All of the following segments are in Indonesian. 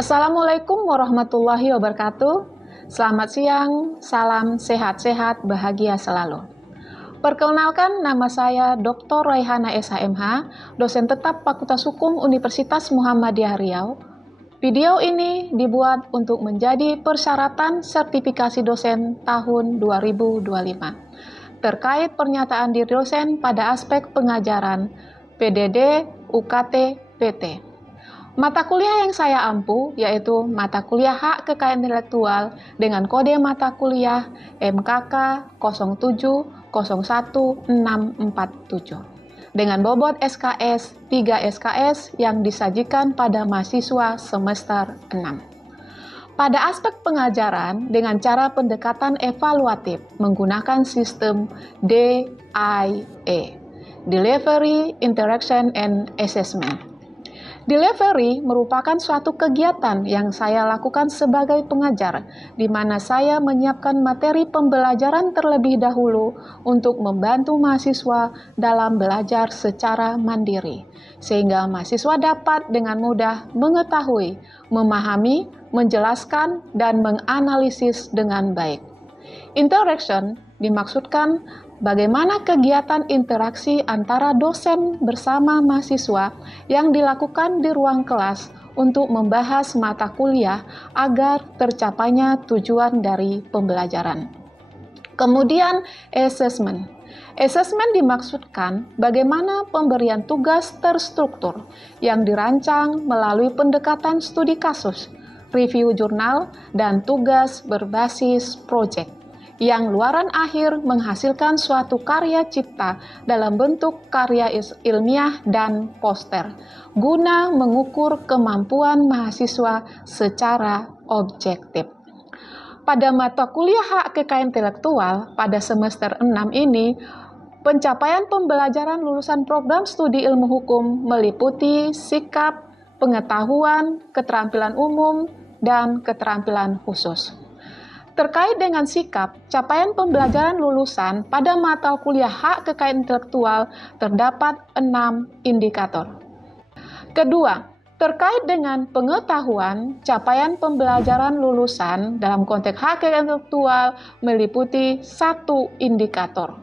Assalamualaikum warahmatullahi wabarakatuh. Selamat siang, salam sehat-sehat, bahagia selalu. Perkenalkan, nama saya Dr. Raihana SHMH, dosen tetap Fakultas Hukum Universitas Muhammadiyah Riau. Video ini dibuat untuk menjadi persyaratan sertifikasi dosen tahun 2025 terkait pernyataan diri dosen pada aspek pengajaran PDD, UKT, PT. Mata kuliah yang saya ampu yaitu mata kuliah Hak Kekayaan Intelektual dengan kode mata kuliah MKK 0701647 dengan bobot SKS 3 SKS yang disajikan pada mahasiswa semester 6. Pada aspek pengajaran dengan cara pendekatan evaluatif menggunakan sistem DIA, Delivery, Interaction, and Assessment. Delivery merupakan suatu kegiatan yang saya lakukan sebagai pengajar, di mana saya menyiapkan materi pembelajaran terlebih dahulu untuk membantu mahasiswa dalam belajar secara mandiri, sehingga mahasiswa dapat dengan mudah mengetahui, memahami, menjelaskan, dan menganalisis dengan baik. Interaction dimaksudkan bagaimana kegiatan interaksi antara dosen bersama mahasiswa yang dilakukan di ruang kelas untuk membahas mata kuliah agar tercapainya tujuan dari pembelajaran. Kemudian, assessment. Assessment dimaksudkan bagaimana pemberian tugas terstruktur yang dirancang melalui pendekatan studi kasus, review jurnal, dan tugas berbasis proyek, yang luaran akhir menghasilkan suatu karya cipta dalam bentuk karya ilmiah dan poster, guna mengukur kemampuan mahasiswa secara objektif. Pada mata kuliah Hak Kekayaan Intelektual pada semester 6 ini, pencapaian pembelajaran lulusan program studi ilmu hukum meliputi sikap, pengetahuan, keterampilan umum, dan keterampilan khusus. Terkait dengan sikap, capaian pembelajaran lulusan pada mata kuliah Hak Kekayaan Intelektual terdapat 6 indikator. Kedua, terkait dengan pengetahuan, capaian pembelajaran lulusan dalam konteks Hak Kekayaan Intelektual meliputi 1 indikator.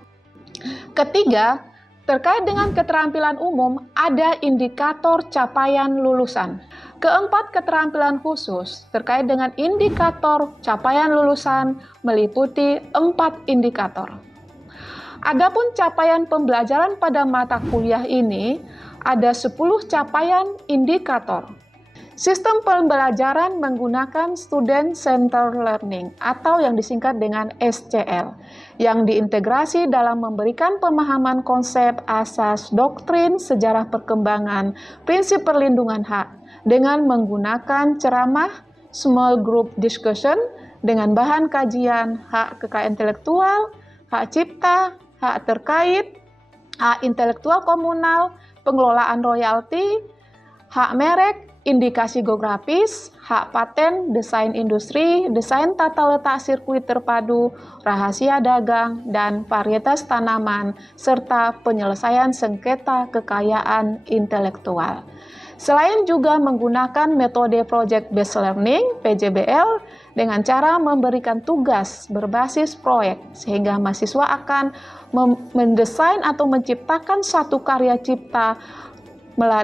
Ketiga, terkait dengan keterampilan umum, ada indikator capaian lulusan. Keempat, keterampilan khusus terkait dengan indikator capaian lulusan meliputi 4 indikator. Adapun capaian pembelajaran pada mata kuliah ini ada 10 capaian indikator. Sistem pembelajaran menggunakan Student Centered Learning atau yang disingkat dengan SCL, yang diintegrasi dalam memberikan pemahaman konsep, asas, doktrin, sejarah perkembangan, prinsip perlindungan hak, dengan menggunakan ceramah, small group discussion, dengan bahan kajian hak kekayaan intelektual, hak cipta, hak terkait, hak intelektual komunal, pengelolaan royalti, hak merek, indikasi geografis, hak paten, desain industri, desain tata letak sirkuit terpadu, rahasia dagang, dan varietas tanaman, serta penyelesaian sengketa kekayaan intelektual. Selain juga menggunakan metode Project Based Learning, PJBL, dengan cara memberikan tugas berbasis proyek, sehingga mahasiswa akan mendesain atau menciptakan satu karya cipta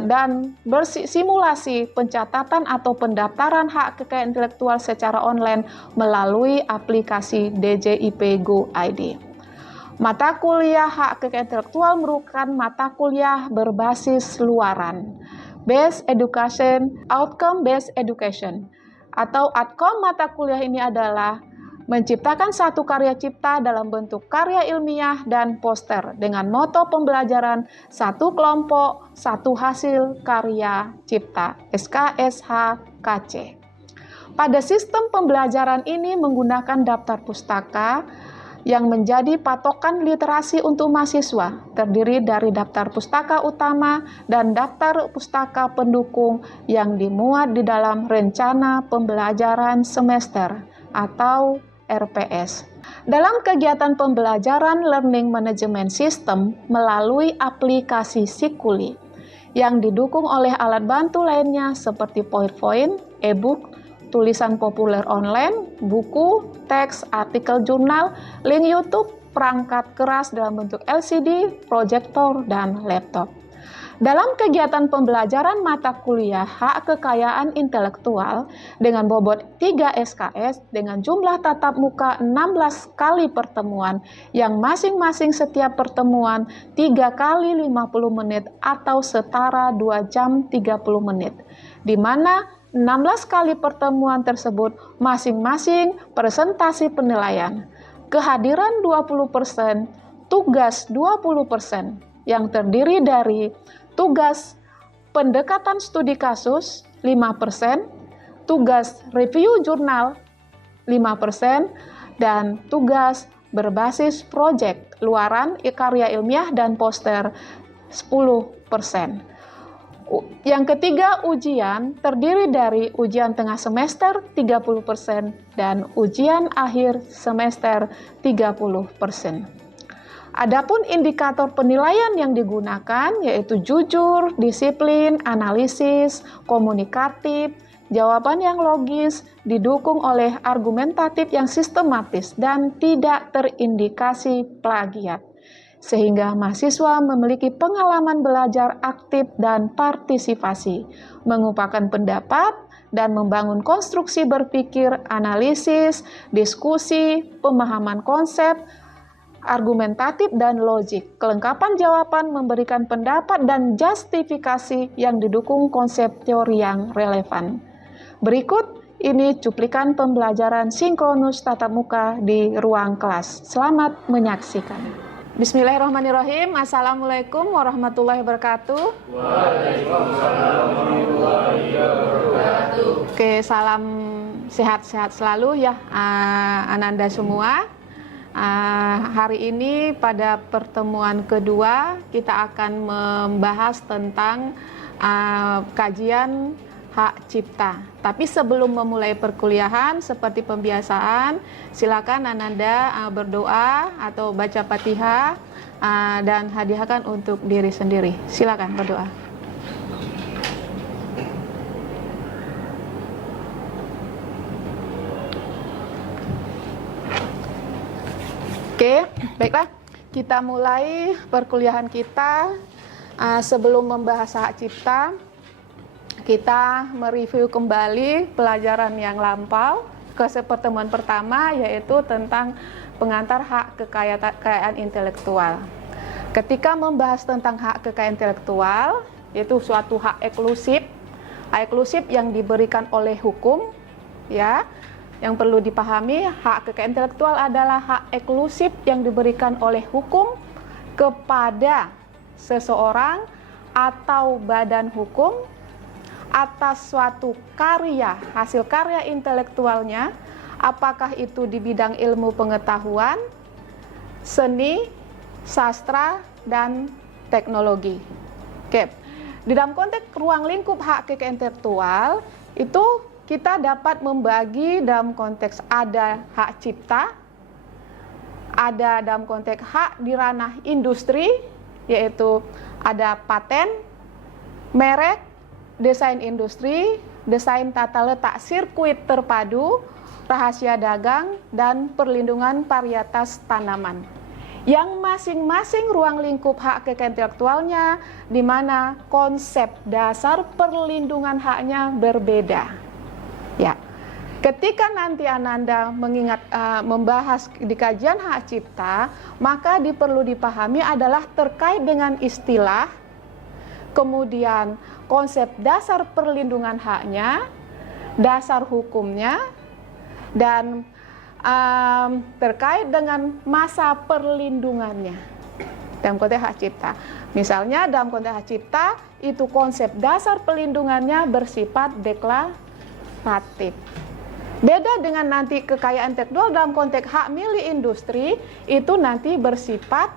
dan bersimulasi pencatatan atau pendaftaran hak kekayaan intelektual secara online melalui aplikasi DJIP Go ID. Mata kuliah hak kekayaan intelektual merupakan mata kuliah berbasis luaran, Based Education, Outcome Based Education, atau outcome mata kuliah ini adalah menciptakan satu karya cipta dalam bentuk karya ilmiah dan poster dengan moto pembelajaran satu kelompok, satu hasil karya cipta, SKSHKC. Pada sistem pembelajaran ini menggunakan daftar pustaka yang menjadi patokan literasi untuk mahasiswa, terdiri dari daftar pustaka utama dan daftar pustaka pendukung yang dimuat di dalam rencana pembelajaran semester atau RPS. Dalam kegiatan pembelajaran Learning Management System melalui aplikasi Sikuli yang didukung oleh alat bantu lainnya seperti PowerPoint, e-book, tulisan populer online, buku, teks, artikel jurnal, link YouTube, perangkat keras dalam bentuk LCD, proyektor, dan laptop. Dalam kegiatan pembelajaran mata kuliah hak kekayaan intelektual dengan bobot 3 SKS dengan jumlah tatap muka 16 kali pertemuan yang masing-masing setiap pertemuan 3 kali 50 menit atau setara 2 jam 30 menit, di mana 16 kali pertemuan tersebut masing-masing presentasi penilaian, kehadiran 20%, tugas 20% yang terdiri dari tugas pendekatan studi kasus 5%, tugas review jurnal 5%, dan tugas berbasis proyek luaran karya ilmiah dan poster 10%. Yang ketiga, ujian terdiri dari ujian tengah semester 30% dan ujian akhir semester 30%. Adapun indikator penilaian yang digunakan yaitu jujur, disiplin, analisis, komunikatif, jawaban yang logis, didukung oleh argumentatif yang sistematis dan tidak terindikasi plagiat. Sehingga mahasiswa memiliki pengalaman belajar aktif dan partisipasi, mengupakan pendapat, dan membangun konstruksi berpikir, analisis, diskusi, pemahaman konsep, argumentatif dan logik, kelengkapan jawaban, memberikan pendapat dan justifikasi yang didukung konsep teori yang relevan. Berikut ini cuplikan pembelajaran sinkronus tatap muka di ruang kelas. Selamat menyaksikan. Bismillahirrahmanirrahim. Assalamualaikum warahmatullahi wabarakatuh. Waalaikumsalam warahmatullahi wabarakatuh. Oke, salam sehat-sehat selalu ya Ananda semua. Hari ini pada pertemuan kedua kita akan membahas tentang kajian hak cipta. Tapi sebelum memulai perkuliahan seperti pembiasaan, silakan Ananda berdoa atau baca Fatihah dan hadiahkan untuk diri sendiri. Silakan berdoa. Oke, baiklah. Kita mulai perkuliahan kita. Sebelum membahas hak cipta, kita mereview kembali pelajaran yang lampau ke pertemuan pertama, yaitu tentang pengantar hak kekayaan intelektual. Ketika membahas tentang hak kekayaan intelektual, yaitu suatu hak eksklusif yang diberikan oleh hukum, ya. Yang perlu dipahami, hak kekayaan intelektual adalah hak eksklusif yang diberikan oleh hukum kepada seseorang atau badan hukum atas suatu karya, hasil karya intelektualnya, apakah itu di bidang ilmu pengetahuan, seni, sastra, dan teknologi. Oke. Di dalam konteks ruang lingkup hak kekayaan intelektual, itu kita dapat membagi dalam konteks ada hak cipta, ada dalam konteks hak di ranah industri, yaitu ada paten, merek, desain industri, desain tata letak sirkuit terpadu, rahasia dagang, dan perlindungan varietas tanaman. Yang masing-masing ruang lingkup hak kekayaan intelektualnya, di mana konsep dasar perlindungan haknya berbeda. Ya, ketika nanti Ananda membahas di kajian hak cipta, maka perlu dipahami adalah terkait dengan istilah, kemudian konsep dasar perlindungan haknya, dasar hukumnya, dan terkait dengan masa perlindungannya dalam konteks hak cipta. Misalnya dalam konteks hak cipta, itu konsep dasar perlindungannya bersifat deklaratif. Beda dengan nanti kekayaan intelektual dalam konteks hak milik industri, itu nanti bersifat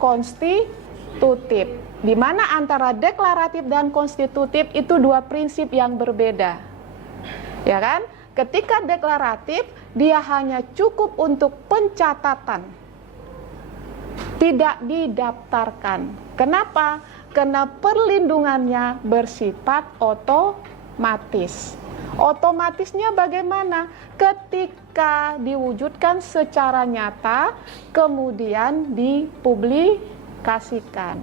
konstitutif, di mana antara deklaratif dan konstitutif itu dua prinsip yang berbeda. Ya kan? Ketika deklaratif, dia hanya cukup untuk pencatatan, tidak didaftarkan. Kenapa? Karena perlindungannya bersifat otomatis. Otomatisnya bagaimana? Ketika diwujudkan secara nyata, kemudian dipublikasikan.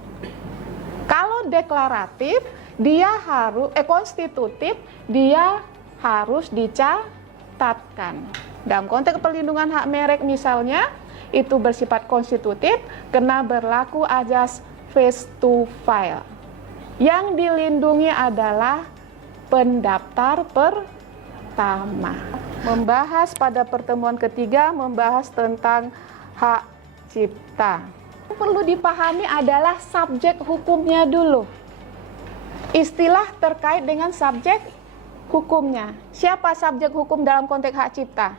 Kalau deklaratif, dia harus konstitutif, dia harus dicatatkan. Dalam konteks perlindungan hak merek misalnya, itu bersifat konstitutif, kena berlaku azas face to file. Yang dilindungi adalah pendaftar pertama. Membahas pada pertemuan ketiga, membahas tentang hak cipta. Yang perlu dipahami adalah subjek hukumnya dulu. Istilah terkait dengan subjek hukumnya. Siapa subjek hukum dalam konteks hak cipta?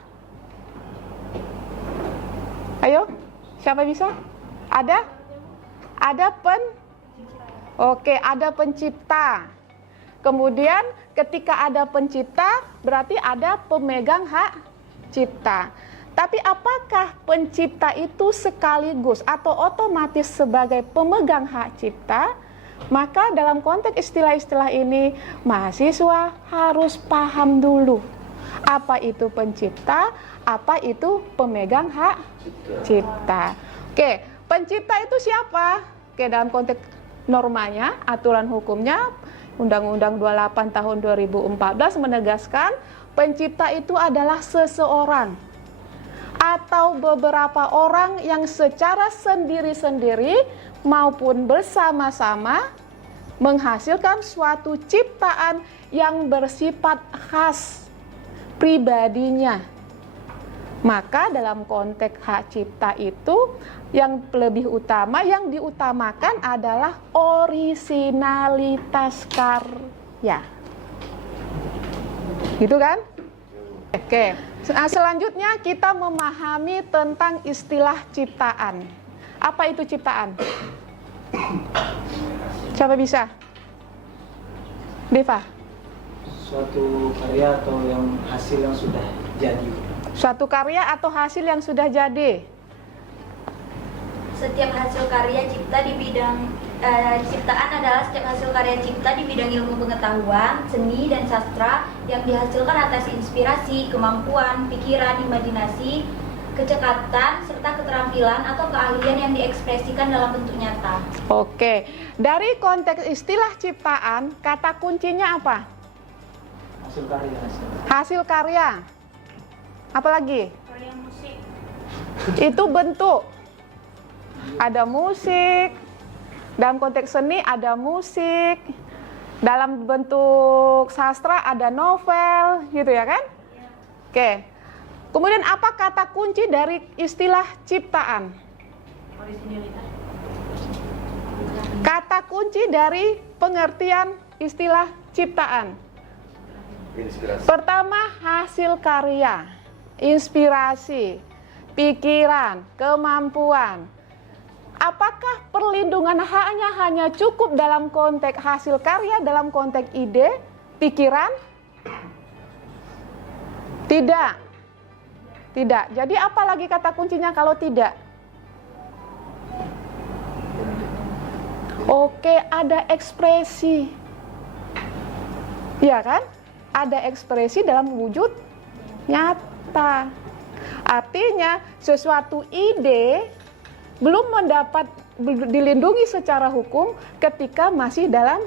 Ayo, siapa bisa? Ada? Ada Oke, ada pencipta. Kemudian ketika ada pencipta, berarti ada pemegang hak cipta. Tapi apakah pencipta itu sekaligus atau otomatis sebagai pemegang hak cipta? Maka dalam konteks istilah-istilah ini, mahasiswa harus paham dulu. Apa itu pencipta, apa itu pemegang hak cipta. Oke, pencipta itu siapa? Oke, dalam konteks normanya, aturan hukumnya, Undang-Undang 28 tahun 2014 menegaskan pencipta itu adalah seseorang atau beberapa orang yang secara sendiri-sendiri maupun bersama-sama menghasilkan suatu ciptaan yang bersifat khas pribadinya. Maka dalam konteks hak cipta itu yang lebih utama, yang diutamakan adalah orisinalitas karya. Gitu kan? Oke. Nah, selanjutnya kita memahami tentang istilah ciptaan. Apa itu ciptaan? Siapa bisa? Deva. Suatu karya atau hasil yang sudah jadi. Suatu karya atau hasil yang sudah jadi. Setiap hasil karya cipta di bidang ciptaan adalah setiap hasil karya cipta di bidang ilmu pengetahuan, seni, dan sastra yang dihasilkan atas inspirasi, kemampuan, pikiran, imajinasi, kecekatan, serta keterampilan atau keahlian yang diekspresikan dalam bentuk nyata. Oke, dari konteks istilah ciptaan, kata kuncinya apa? Hasil karya. Hasil karya. Apalagi? Karya musik. Itu bentuk. Ada musik. Dalam konteks seni ada musik. Dalam bentuk sastra ada novel, gitu ya kan? Oke. Kemudian apa kata kunci dari istilah ciptaan? Kata kunci dari pengertian istilah ciptaan. Pertama, hasil karya. Inspirasi, pikiran, kemampuan. Apakah perlindungan haknya hanya cukup dalam konteks hasil karya, dalam konteks ide, pikiran? Tidak. Tidak. Jadi apa lagi kata kuncinya kalau tidak? Oke, ada ekspresi. Ya kan? Ada ekspresi dalam wujud nyata. Artinya sesuatu ide belum mendapat dilindungi secara hukum ketika masih dalam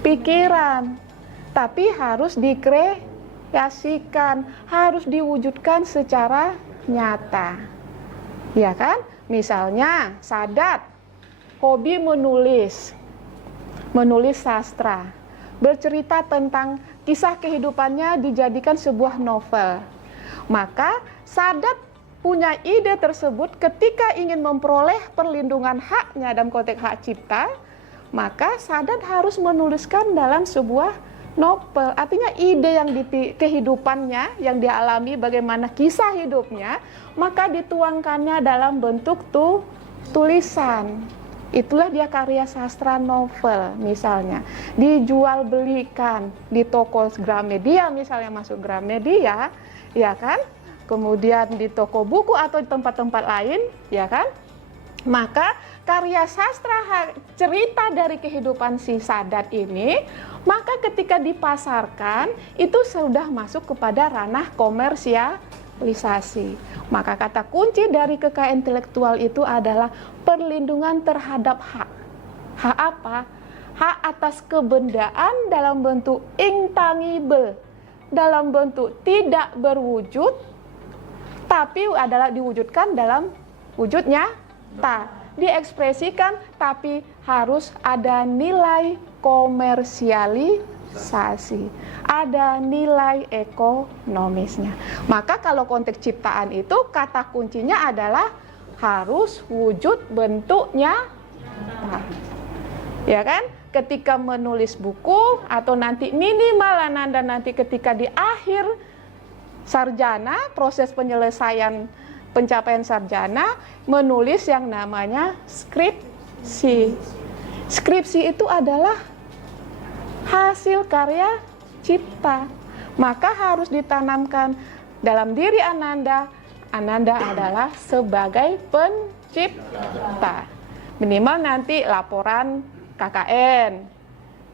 pikiran, tapi harus dikreasikan, harus diwujudkan secara nyata. Ya kan? Misalnya Sadat hobi menulis sastra, bercerita tentang kisah kehidupannya dijadikan sebuah novel. Maka Sadat punya ide tersebut ketika ingin memperoleh perlindungan haknya dalam konteks hak cipta, maka Sadat harus menuliskan dalam sebuah novel. Artinya ide yang di kehidupannya, yang dia alami, bagaimana kisah hidupnya, maka dituangkannya dalam bentuk tulisan. Itulah dia karya sastra novel misalnya. Dijual belikan di toko Gramedia, misalnya masuk Gramedia, ya kan? Kemudian di toko buku atau di tempat-tempat lain, ya kan? Maka karya sastra cerita dari kehidupan si Sadat ini maka ketika dipasarkan itu sudah masuk kepada ranah komersialisasi. Maka kata kunci dari kekayaan intelektual itu adalah perlindungan terhadap hak. Hak apa? Hak atas kebendaan dalam bentuk intangible, dalam bentuk tidak berwujud, tapi adalah diwujudkan dalam wujud nyata, diekspresikan, tapi harus ada nilai komersialisasi, ada nilai ekonomisnya. Maka kalau konteks ciptaan itu kata kuncinya adalah harus wujud bentuknya nyata. Ya kan? Ketika menulis buku atau nanti minimal Ananda nanti ketika di akhir sarjana, proses penyelesaian pencapaian sarjana, menulis yang namanya skripsi. Skripsi itu adalah hasil karya cipta. Maka harus ditanamkan dalam diri Ananda, Ananda adalah sebagai pencipta. Minimal nanti laporan KKN.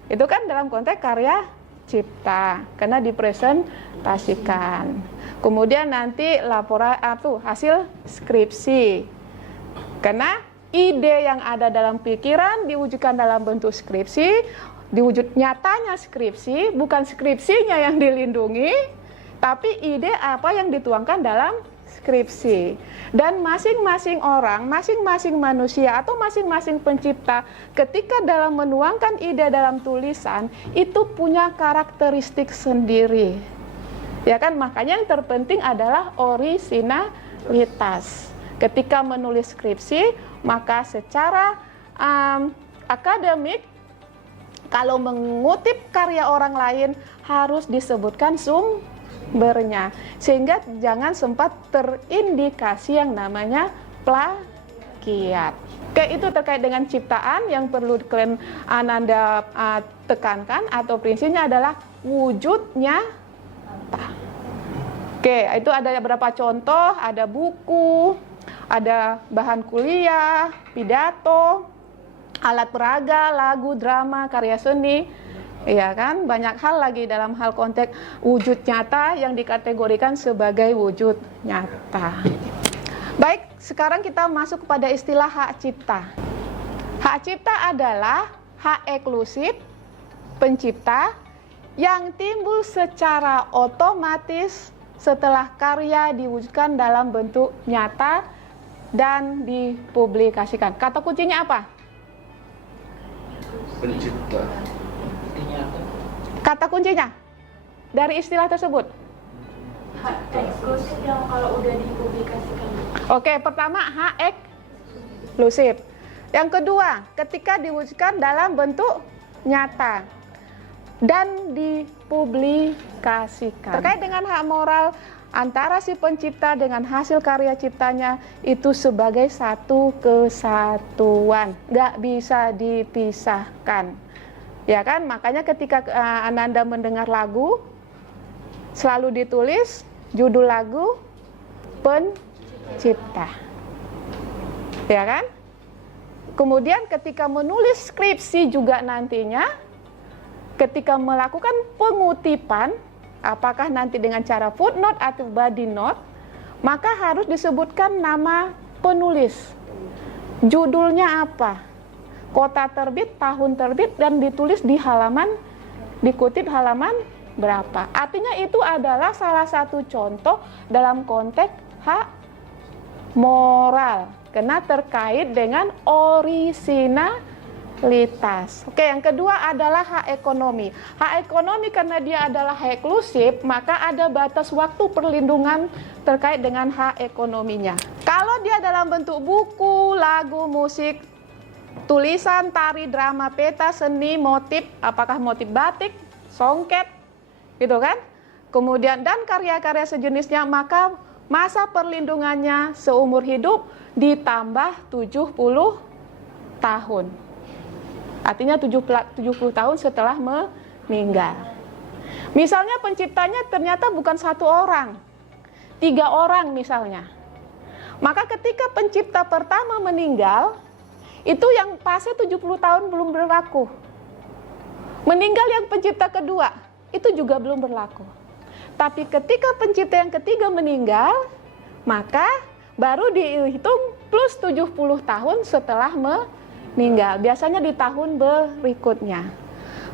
Itu kan dalam konteks karya cipta, karena dipresentasikan. Kemudian nanti laporan hasil skripsi. Karena ide yang ada dalam pikiran diwujudkan dalam bentuk skripsi, diwujud nyatanya skripsi, bukan skripsinya yang dilindungi, tapi ide apa yang dituangkan dalam skripsi. Dan masing-masing orang, masing-masing manusia atau masing-masing pencipta ketika dalam menuangkan ide dalam tulisan itu punya karakteristik sendiri. Ya kan, makanya yang terpenting adalah orisinalitas. Ketika menulis skripsi, maka secara akademik kalau mengutip karya orang lain harus disebutkan sumbernya, sehingga jangan sempat terindikasi yang namanya plagiat. Oke, itu terkait dengan ciptaan yang perlu kalian Ananda tekankan atau prinsipnya adalah wujudnya. Oke, itu ada beberapa contoh, ada buku, ada bahan kuliah, pidato, alat peraga, lagu, drama, karya seni. Iya kan, banyak hal lagi dalam hal konteks wujud nyata yang dikategorikan sebagai wujud nyata. Baik, sekarang kita masuk kepada istilah hak cipta. Hak cipta adalah hak eksklusif pencipta yang timbul secara otomatis setelah karya diwujudkan dalam bentuk nyata dan dipublikasikan. Kata kuncinya apa? Pencipta. Kata kuncinya dari istilah tersebut. Hak eksklusif yang kalau udah dipublikasikan. Oke, pertama hak eksklusif. Yang kedua, ketika diwujudkan dalam bentuk nyata dan dipublikasikan. Terkait dengan hak moral antara si pencipta dengan hasil karya ciptanya itu sebagai satu kesatuan, nggak bisa dipisahkan. Ya kan, makanya ketika Ananda mendengar lagu, selalu ditulis judul lagu pencipta. Ya kan? Kemudian ketika menulis skripsi juga nantinya, ketika melakukan pengutipan, apakah nanti dengan cara footnote atau body note, maka harus disebutkan nama penulis. Judulnya apa? Kota terbit, tahun terbit, dan ditulis di halaman, dikutip halaman berapa. Artinya itu adalah salah satu contoh dalam konteks hak moral, karena terkait dengan orisinalitas. Oke, yang kedua adalah hak ekonomi. Hak ekonomi karena dia adalah hak eksklusif, maka ada batas waktu perlindungan terkait dengan hak ekonominya. Kalau dia dalam bentuk buku, lagu, musik, tulisan, tari, drama, peta, seni, motif, apakah motif batik, songket, gitu kan? Kemudian dan karya-karya sejenisnya, maka masa perlindungannya seumur hidup ditambah 70 tahun. Artinya 70 tahun setelah meninggal. Misalnya penciptanya ternyata bukan satu orang, 3 orang misalnya. Maka ketika pencipta pertama meninggal, itu yang pasnya 70 tahun belum berlaku. Meninggal yang pencipta kedua, itu juga belum berlaku. Tapi ketika pencipta yang ketiga meninggal, maka baru dihitung plus 70 tahun setelah meninggal. Biasanya di tahun berikutnya.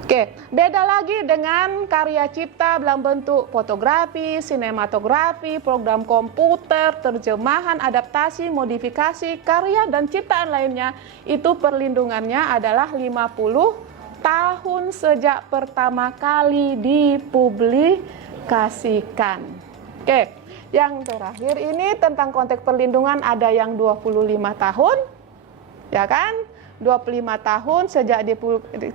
Oke, beda lagi dengan karya cipta dalam bentuk fotografi, sinematografi, program komputer, terjemahan, adaptasi, modifikasi, karya, dan ciptaan lainnya. Itu perlindungannya adalah 50 tahun sejak pertama kali dipublikasikan. Oke, yang terakhir ini tentang konteks perlindungan ada yang 25 tahun, ya kan? 25 tahun sejak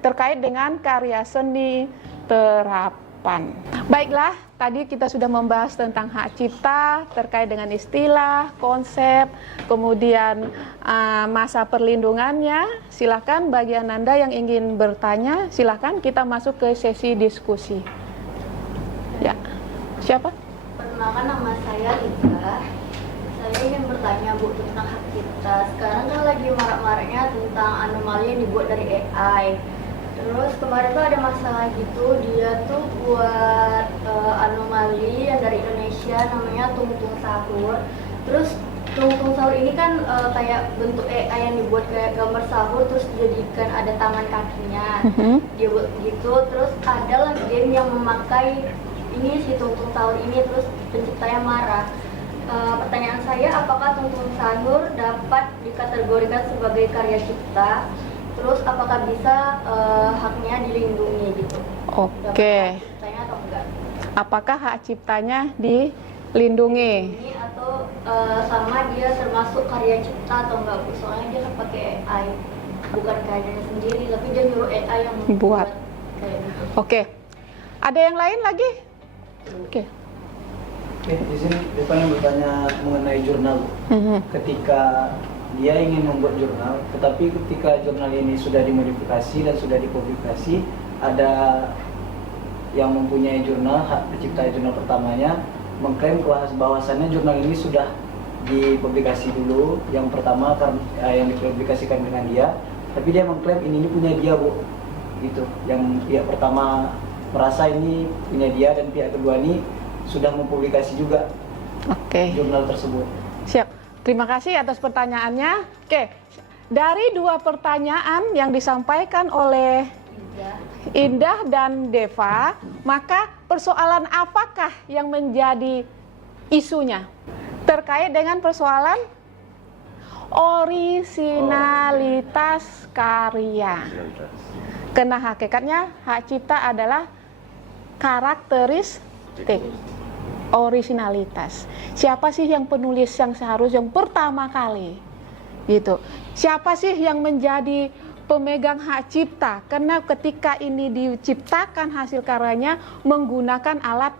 terkait dengan karya seni terapan. Baiklah, tadi kita sudah membahas tentang hak cipta terkait dengan istilah, konsep, kemudian masa perlindungannya. Silakan bagi Anda yang ingin bertanya, silakan kita masuk ke sesi diskusi. Ya, siapa? Perkenalkan, nama saya Lika. Saya ingin bertanya Bu tentang hak cipta. Sekarang kan lagi marak-maraknya tentang anomali yang dibuat dari AI. Terus kemarin tuh ada masalah gitu, dia tuh buat anomali yang dari Indonesia namanya Tungtung Sahur. Terus Tungtung Sahur ini kan kayak bentuk AI yang dibuat kayak gambar sahur, terus dijadikan ada tangan kakinya. Dia buat gitu, terus ada lagi game yang memakai ini si Tungtung Sahur ini, terus penciptanya marah. Pertanyaan saya, apakah Tungtung Sahur dapat dikategorikan sebagai karya cipta? Terus apakah bisa haknya dilindungi gitu? Oke. Hak ciptanya atau enggak? Apakah hak ciptanya dilindungi? Ini atau sama dia termasuk karya cipta atau enggak? Soalnya dia kan pakai AI, bukan karyanya sendiri, tapi dia nyuruh AI yang Buat. kayak gitu. Oke. Ada yang lain lagi? Oke. Oke, di sini Depan yang bertanya mengenai jurnal. Ketika dia ingin membuat jurnal, tetapi ketika jurnal ini sudah dimodifikasi dan sudah dipublikasi, ada yang mempunyai jurnal, hak pencipta jurnal pertamanya, mengklaim bahwasannya jurnal ini sudah dipublikasi dulu, yang pertama yang dipublikasikan dengan dia, tapi dia mengklaim ini punya dia Bu, gitu. Yang pihak pertama merasa ini punya dia dan pihak kedua ini sudah mempublikasi juga jurnal tersebut. Siap. Terima kasih atas pertanyaannya. Oke, dari dua pertanyaan yang disampaikan oleh Indah dan Deva, maka persoalan apakah yang menjadi isunya? Terkait dengan persoalan orisinalitas karya. Karena hakikatnya hak cipta adalah karakteristik. Orisinalitas. Siapa sih yang penulis yang seharusnya yang pertama kali? Gitu. Siapa sih yang menjadi pemegang hak cipta? Karena ketika ini diciptakan hasil karyanya menggunakan alat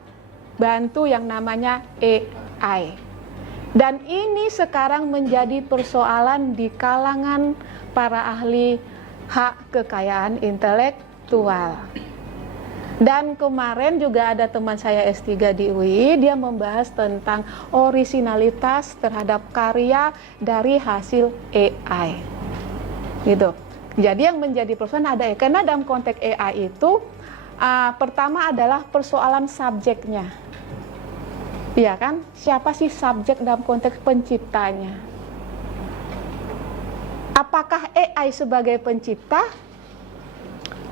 bantu yang namanya AI. Dan ini sekarang menjadi persoalan di kalangan para ahli hak kekayaan intelektual. Dan kemarin juga ada teman saya S3 di UI, dia membahas tentang orisinalitas terhadap karya dari hasil AI. Gitu. Jadi yang menjadi persoalan ada karena dalam konteks AI itu pertama adalah persoalan subjeknya. Iya kan? Siapa sih subjek dalam konteks penciptanya? Apakah AI sebagai pencipta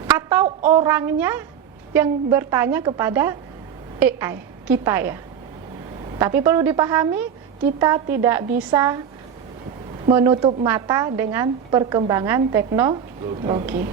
atau orangnya yang bertanya kepada AI, kita ya. Tapi perlu dipahami, kita tidak bisa menutup mata dengan perkembangan teknologi.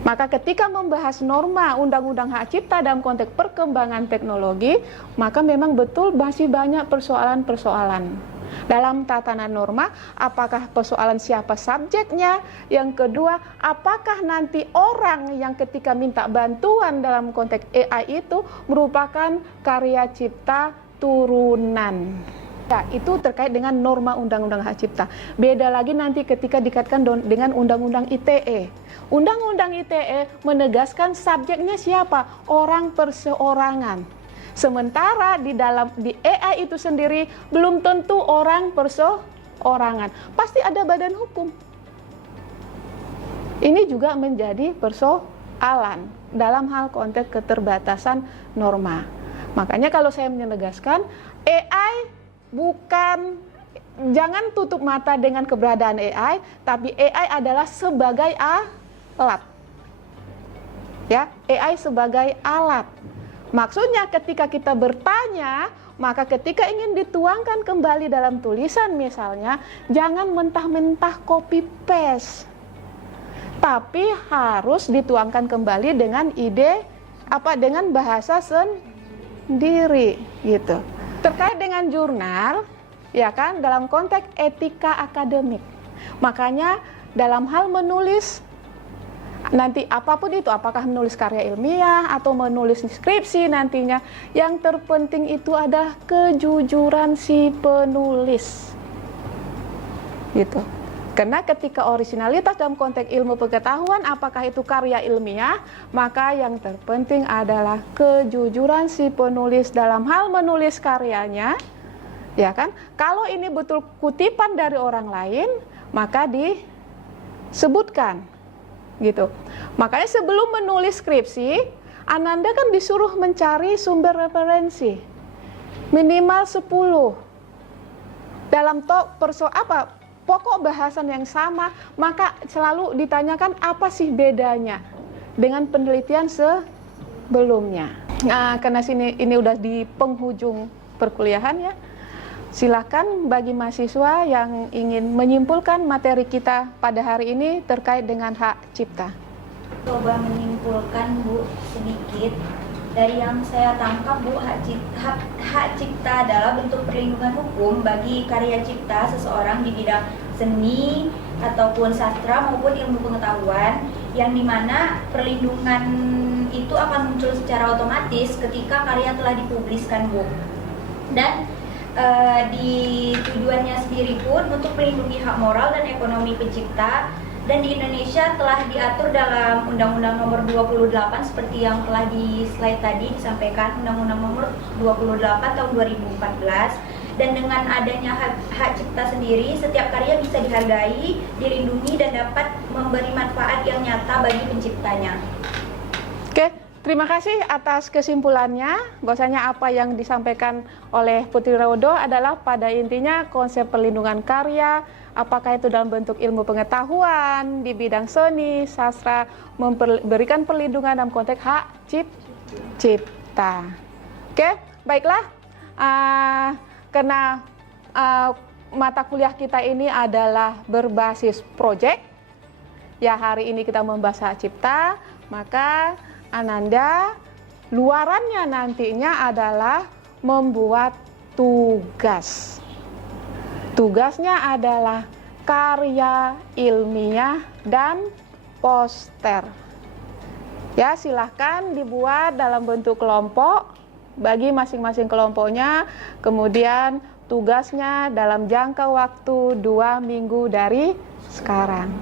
Maka ketika membahas norma undang-undang hak cipta dalam konteks perkembangan teknologi, maka memang betul masih banyak persoalan-persoalan. Dalam tatanan norma, apakah persoalan siapa subjeknya? Yang kedua, apakah nanti orang yang ketika minta bantuan dalam konteks AI itu merupakan karya cipta turunan? Ya, itu terkait dengan norma undang-undang hak cipta. Beda lagi nanti ketika dikaitkan dengan undang-undang ITE. Undang-undang ITE menegaskan subjeknya siapa? Orang perseorangan. Sementara di AI itu sendiri belum tentu orang perseorangan. Pasti ada badan hukum. Ini juga menjadi persoalan. persoalan dalam hal konteks keterbatasan norma. Makanya kalau saya menegaskan, AI bukan, jangan tutup mata dengan keberadaan AI, tapi AI adalah sebagai alat. Ya, AI sebagai alat. Maksudnya ketika kita bertanya, maka ketika ingin dituangkan kembali dalam tulisan misalnya, jangan mentah-mentah copy paste. Tapi harus dituangkan kembali dengan ide dengan bahasa sendiri gitu. Terkait dengan jurnal, ya kan, dalam konteks etika akademik. Makanya dalam hal menulis nanti apapun itu, apakah menulis karya ilmiah atau menulis skripsi nantinya, yang terpenting itu adalah kejujuran si penulis. Gitu. Karena ketika originalitas dalam konteks ilmu pengetahuan, apakah itu karya ilmiah, maka yang terpenting adalah kejujuran si penulis dalam hal menulis karyanya. Ya kan? Kalau ini betul kutipan dari orang lain, maka disebutkan. Gitu. Makanya sebelum menulis skripsi, Ananda kan disuruh mencari sumber referensi minimal 10 dalam pokok bahasan yang sama, maka selalu ditanyakan apa sih bedanya dengan penelitian sebelumnya. Nah, karena ini udah di penghujung perkuliahan ya. Silakan bagi mahasiswa yang ingin menyimpulkan materi kita pada hari ini terkait dengan hak cipta. Coba menyimpulkan Bu sedikit. Dari yang saya tangkap Bu, hak cipta adalah bentuk perlindungan hukum bagi karya cipta seseorang di bidang seni ataupun sastra maupun ilmu pengetahuan, yang dimana perlindungan itu akan muncul secara otomatis ketika karya telah dipubliskan Bu. Dan di tujuannya sendiri pun untuk melindungi hak moral dan ekonomi pencipta, dan di Indonesia telah diatur dalam Undang-Undang Nomor 28 seperti yang telah di slide tadi disampaikan, Undang-Undang Nomor 28 tahun 2014. Dan dengan adanya hak cipta sendiri, setiap karya bisa dihargai, dilindungi, dan dapat memberi manfaat yang nyata bagi penciptanya. Oke. Terima kasih atas kesimpulannya, bahwasanya apa yang disampaikan oleh Putri Raodo adalah pada intinya konsep perlindungan karya, apakah itu dalam bentuk ilmu pengetahuan, di bidang seni, sastra, memberikan perlindungan dalam konteks hak cipta. Oke, baiklah, karena mata kuliah kita ini adalah berbasis proyek, ya hari ini kita membahas hak cipta, maka Ananda luarannya nantinya adalah membuat tugas. Tugasnya adalah karya ilmiah dan poster. Ya, silahkan dibuat dalam bentuk kelompok bagi masing-masing kelompoknya. Kemudian tugasnya dalam jangka waktu 2 minggu dari sekarang.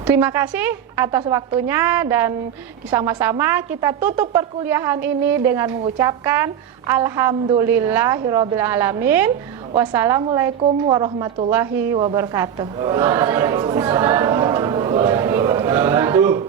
Terima kasih atas waktunya, dan sama-sama kita tutup perkuliahan ini dengan mengucapkan Alhamdulillahirabbil alamin. Wassalamualaikum warahmatullahi wabarakatuh. Waalaikumsalam warahmatullahi wabarakatuh.